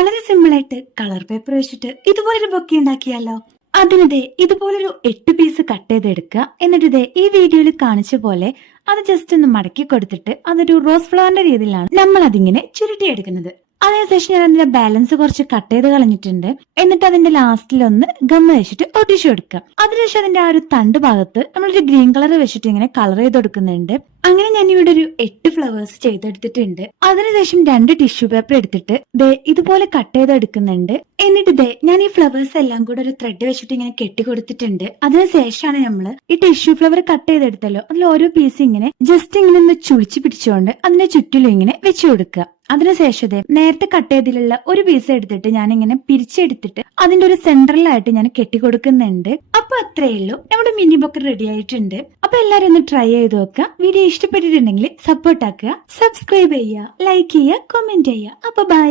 വളരെ സിമ്പിൾ ആയിട്ട് colour paper വെച്ചിട്ട് ഇതുപോലൊരു ബൊക്കെ ഉണ്ടാക്കിയാലോ. അതിനിതേ ഇതുപോലൊരു 8 പീസ് കട്ട് ചെയ്തെടുക്കുക. എന്നിട്ട് ഈ വീഡിയോയിൽ കാണിച്ച പോലെ അത് ജസ്റ്റ് ഒന്ന് മടക്കി കൊടുത്തിട്ട് അതൊരു റോസ് ഫ്ലവറിന്റെ രീതിയിലാണ് നമ്മൾ അതിങ്ങനെ ചുരുട്ടിയെടുക്കുന്നത്. അതിനുശേഷം ഞാൻ അതിന്റെ ബാലൻസ് കുറച്ച് കട്ട് ചെയ്ത് കളഞ്ഞിട്ടുണ്ട്. എന്നിട്ട് അതിന്റെ ലാസ്റ്റിലൊന്ന് ഗമ്മ വെച്ചിട്ട് ഒട്ടിച്ചു കൊടുക്കുക. അതിനുശേഷം അതിന്റെ ആ ഒരു തണ്ട് ഭാഗത്ത് നമ്മളൊരു ഗ്രീൻ കളർ വെച്ചിട്ട് ഇങ്ങനെ കളർ ചെയ്ത് കൊടുക്കുന്നുണ്ട്. അങ്ങനെ ഞാൻ ഇവിടെ ഒരു 8 ഫ്ലവേഴ്സ് ചെയ്തെടുത്തിട്ടുണ്ട്. അതിനുശേഷം 2 ടിഷ്യൂ പേപ്പർ എടുത്തിട്ട് ഇതുപോലെ കട്ട് ചെയ്തെടുക്കുന്നുണ്ട്. എന്നിട്ട് ഞാൻ ഈ ഫ്ലവേഴ്സ് എല്ലാം കൂടെ ഒരു ത്രെഡ് വെച്ചിട്ട് ഇങ്ങനെ കെട്ടി കൊടുത്തിട്ടുണ്ട്. അതിനുശേഷമാണ് നമ്മള് ഈ ടിഷ്യൂ ഫ്ലവർ കട്ട് ചെയ്തെടുത്തല്ലോ, അതിൽ ഓരോ പീസ് ഇങ്ങനെ ജസ്റ്റ് ഇങ്ങനെ ഒന്ന് ചുളിച്ച് പിടിച്ചുകൊണ്ട് അതിന്റെ ചുറ്റിലും ഇങ്ങനെ വെച്ചു കൊടുക്കുക. അതിനുശേഷം നേരത്തെ കട്ട് ചെയ്തിലുള്ള ഒരു പീസ് എടുത്തിട്ട് ഞാൻ ഇങ്ങനെ പിരിച്ചെടുത്തിട്ട് അതിന്റെ ഒരു സെന്ററിലായിട്ട് ഞാൻ കെട്ടിക്കൊടുക്കുന്നുണ്ട്. അപ്പൊ അത്രയേ ഉള്ളൂ, നമ്മുടെ മിനി ബൊക്കെ റെഡി ആയിട്ടുണ്ട്. അപ്പൊ എല്ലാരും ഒന്ന് ട്രൈ ചെയ്ത് നോക്കുക. വീഡിയോ ഇഷ്ടപ്പെട്ടിട്ടുണ്ടെങ്കിൽ സപ്പോർട്ട് ആക്കുക, സബ്സ്ക്രൈബ് ചെയ്യുക, ലൈക്ക് ചെയ്യുക, കമന്റ് ചെയ്യുക. അപ്പൊ ബൈ.